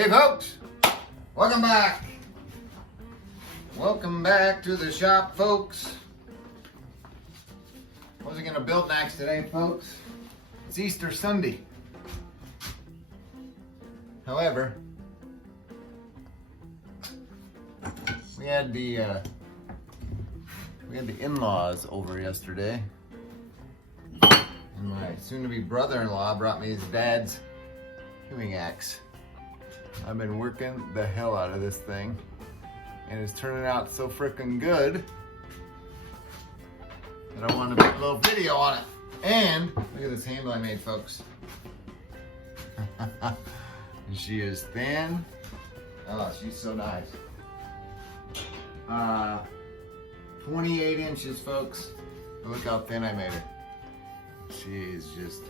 Hey folks, welcome back. Welcome back to the shop, folks. Wasn't gonna build an axe today, folks. It's Easter Sunday. However, we had the in-laws over yesterday, and my soon-to-be brother-in-law brought me his dad's hewing axe. I've been working the hell out of this thing, and it's turning out so freaking good that I wanted to make a little video on it. And look at this handle I made, folks. And she is thin. Oh, she's so nice. 28 inches, folks. But look how thin I made her. She's just,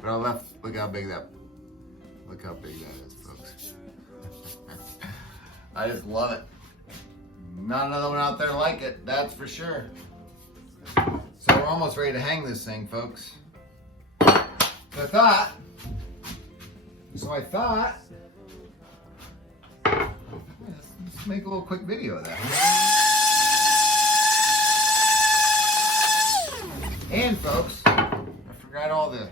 but I left, look how big that is, folks. I just love it. Not another one out there like it, that's for sure. So we're almost ready to hang this thing, folks. So I thought, let's make a little quick video of that. And folks, I forgot all the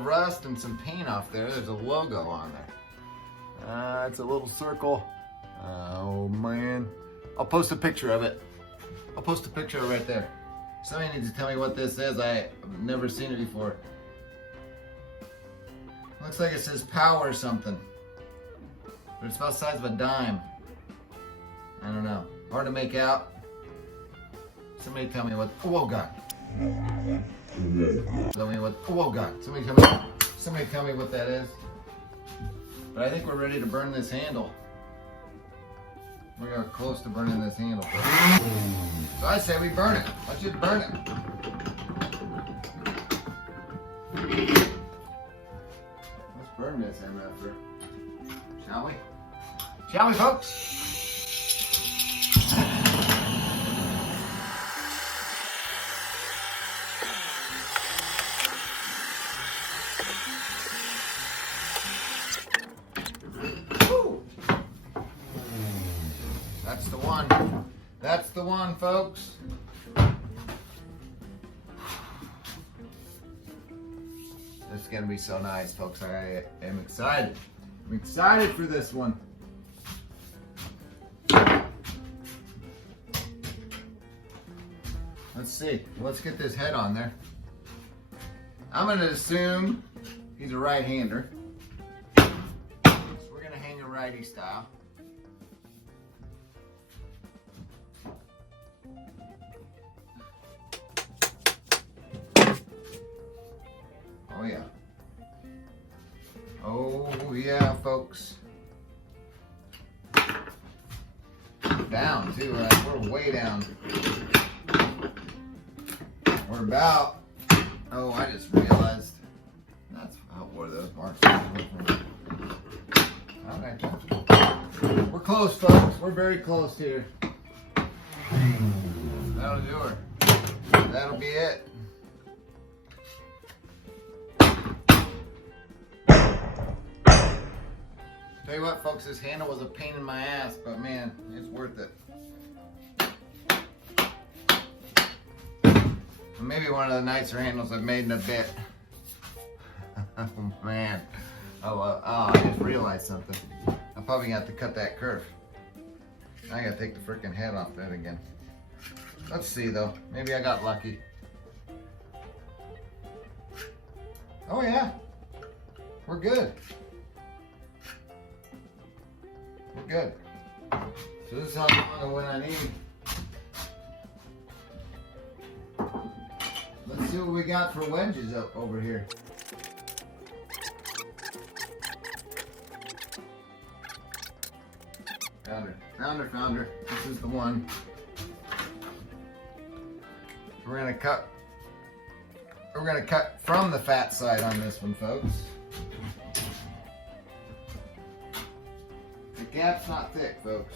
rust and some paint off there. There's a logo on there. It's a little circle. Oh man. I'll post a picture of it. I'll post a picture of it right there. Somebody needs to tell me what this is. I've never seen it before. Looks like it says power or something. But it's about the size of a dime. I don't know. Hard to make out. Somebody tell me what, oh God. Tell me what, oh God. Somebody tell me what that is. But I think we're ready to burn this handle. We are close to burning this handle. So I say we burn it. Let's just burn it. Let's burn this MFer. Shall we? Shall we, folks? That's the one. That's the one, folks. This is gonna be so nice, folks. I am excited. I'm excited for this one. Let's see. Let's get this head on there. I'm gonna assume he's a right-hander. So we're gonna hang a righty style. Oh yeah. Oh yeah, folks. Down too, right? We're way down. We're about, oh, I just realized that's where those marks are. Alright. We're close, folks. We're very close here. That'll do her. That'll be it. Tell you what, folks, this handle was a pain in my ass, but man, it's worth it. Maybe one of the nicer handles I've made in a bit. Oh man. I just realized something. I'm probably gonna have to cut that curve. I gotta take the freaking head off that again. Let's see though. Maybe I got lucky. Oh yeah. We're good. We're good. So this is how long of what I need. Let's see what we got for wedges up over here. Found her. This is the one. We're gonna cut from the fat side on this one, folks. The gap's not thick, folks.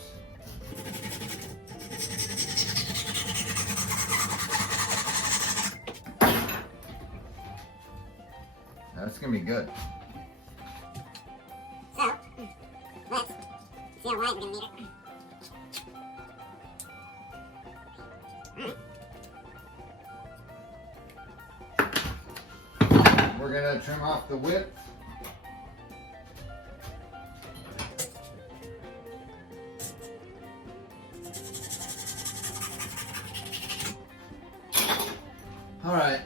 That's gonna be good. So, Let's see how wide we're gonna need it. We're gonna trim off the width. All right.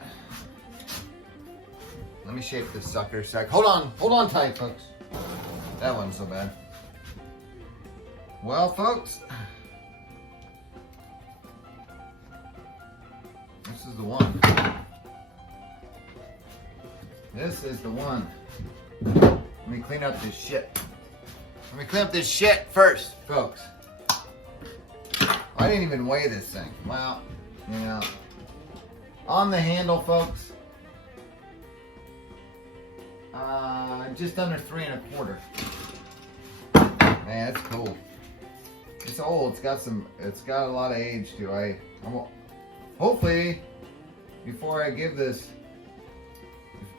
Let me shape this sucker a sec. Hold on tight, folks. That wasn't so bad. Well, folks, this is the one. This is the one. Let me clean up this shit. Let me clean up this shit first, folks. I didn't even weigh this thing. Well, you know, on the handle, folks, just under 3 1/4. Man, it's cool. It's old. It's got a lot of age to it. Hopefully, before I give this,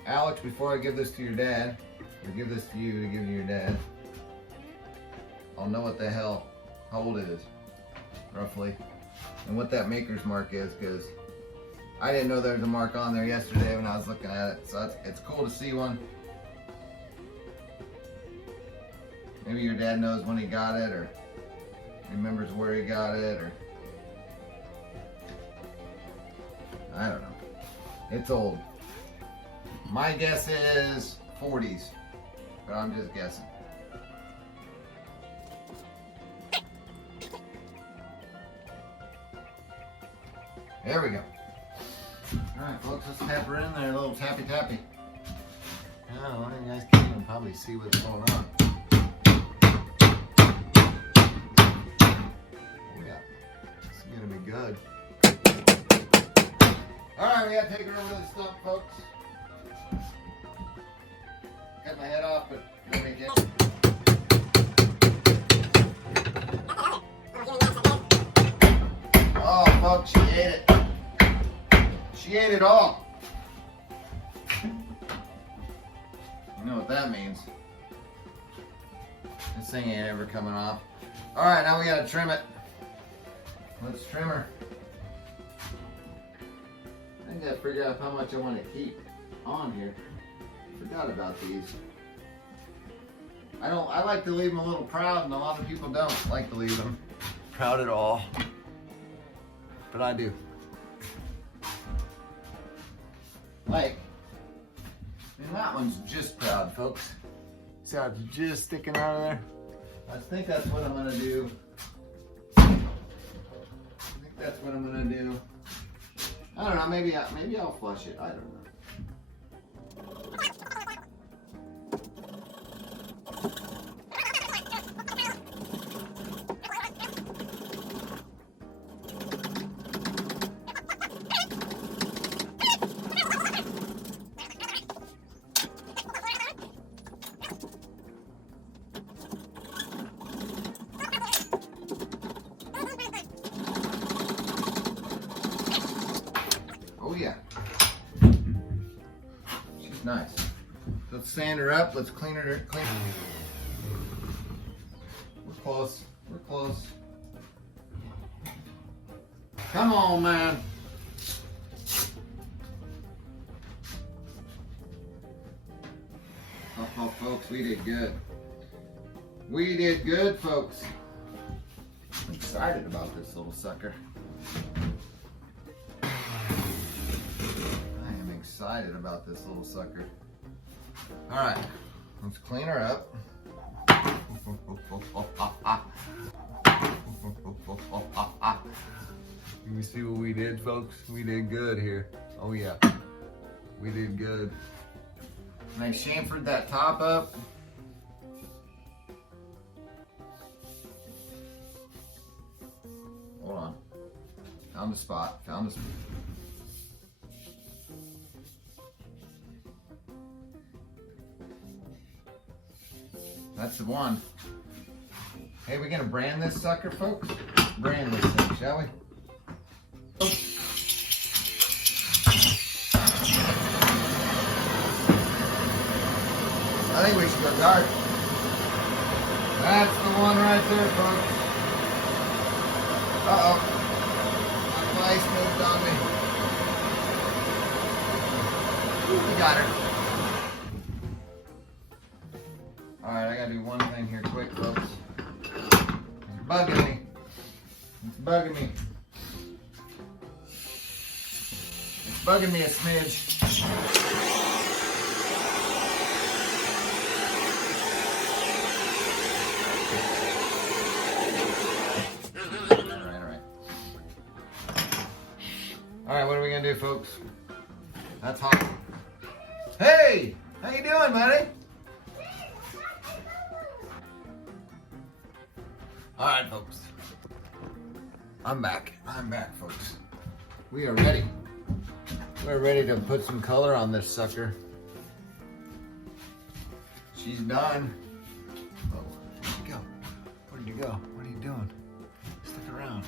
Alex, before I give this to your dad, or give this to you to give to your dad, I'll know what the hell, how old it is, roughly, and what that maker's mark is, because I didn't know there was a mark on there yesterday when I was looking at it, so it's cool to see one. Maybe your dad knows when he got it, or remembers where he got it, or I don't know. It's old. My guess is 40s, but I'm just guessing. There we go. Alright folks, let's tap her in there, a little tappy tappy. Oh, you guys can't even probably see what's going on. Oh yeah, this is gonna be good. Alright, we gotta take her over to the stump, folks. Cut my head off, but let me get. Oh, folks, she ate it. She ate it all. You know what that means. This thing ain't ever coming off. Alright, now we gotta trim it. Let's trim her. I think I gotta figure out how much I want to keep on here. Forgot about these. I like to leave them a little proud, and a lot of people don't like to leave them proud at all. But I do. Like, and that one's just proud, folks. See how it's just sticking out of there? I think that's what I'm gonna do. I think that's what I'm gonna do. I don't know, maybe I'll flush it, I don't know. Oh yeah. She's nice. Let's sand her up. Let's clean her. We're close. We're close. Come on, man. Oh, folks, we did good. We did good, folks. I'm excited about this little sucker. Excited about this little sucker. All right, let's clean her up. You see what we did, folks? We did good here. Oh yeah, we did good. And I chamfered that top up. Hold on. Found the spot. Found the spot. That's the one. Hey, we're gonna brand this sucker, folks? Brand this thing, shall we? Oh. I think we should go dark. I That's the one right there, folks. Uh-oh. My vice moved on me. Ooh, we got her. Alright, I gotta do one thing here quick, folks. It's bugging me. It's bugging me. It's bugging me a smidge. Alright, what are we gonna do, folks? That's hot. Hey! How you doing, buddy? Alright, folks. I'm back, folks. We are ready. We're ready to put some color on this sucker. She's done. Oh, where'd you go? Where'd you go? What are you doing? Stick around.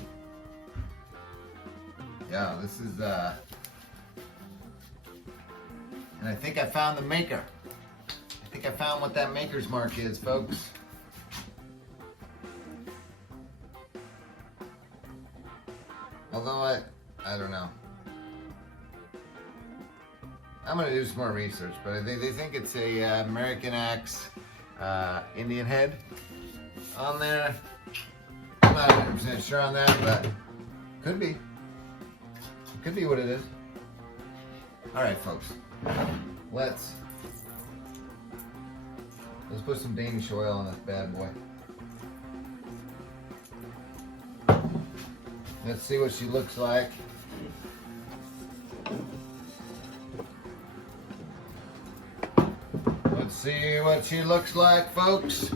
Yeah, this is, and I think I found the maker. I think I found what that maker's mark is, folks. Although I don't know. I'm gonna do some more research, but they think it's a Americanax Indian head on there. I'm not 100% sure on that, but could be. Could be what it is. All right, folks. Let's put some Danish oil on this bad boy. Let's see what she looks like. Let's see what she looks like, folks.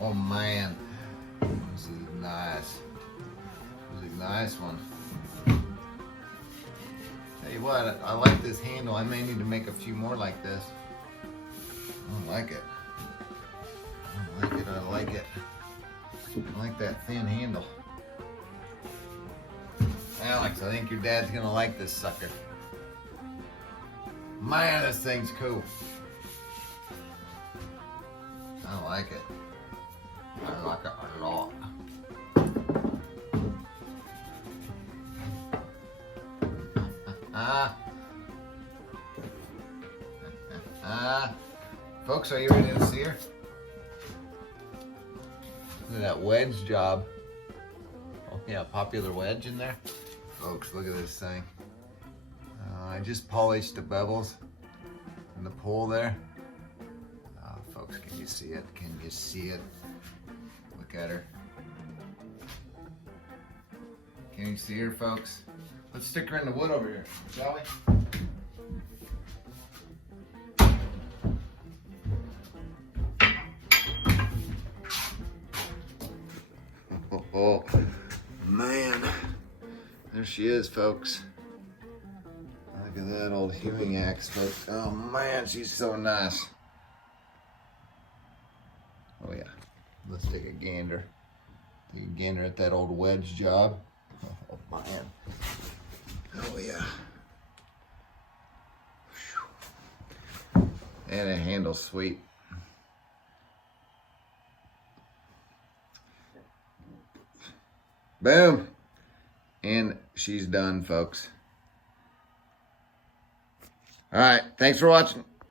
Oh man, this is nice. This is a nice one. Tell you what, I like this handle. I may need to make a few more like this. I like it. I like it. I like it. I like that thin handle. Alex, I think your dad's gonna like this sucker. Man, this thing's cool. I like it. I like it a lot. Folks, are you ready to see her? Look at that wedge job. Oh yeah, popular wedge in there. Folks, look at this thing. I just polished the bevels in the pull there. Oh, folks, can you see it? Can you see it? Look at her. Can you see her, folks? Let's stick her in the wood over here, shall we? Oh, man. There she is, folks. Look at that old hewing axe, folks. Oh, man, she's so nice. Oh, yeah. Let's take a gander. Take a gander at that old wedge job. Oh, man. Oh, yeah. Whew. And a handle sweet. Boom. And she's done, folks. All right. Thanks for watching.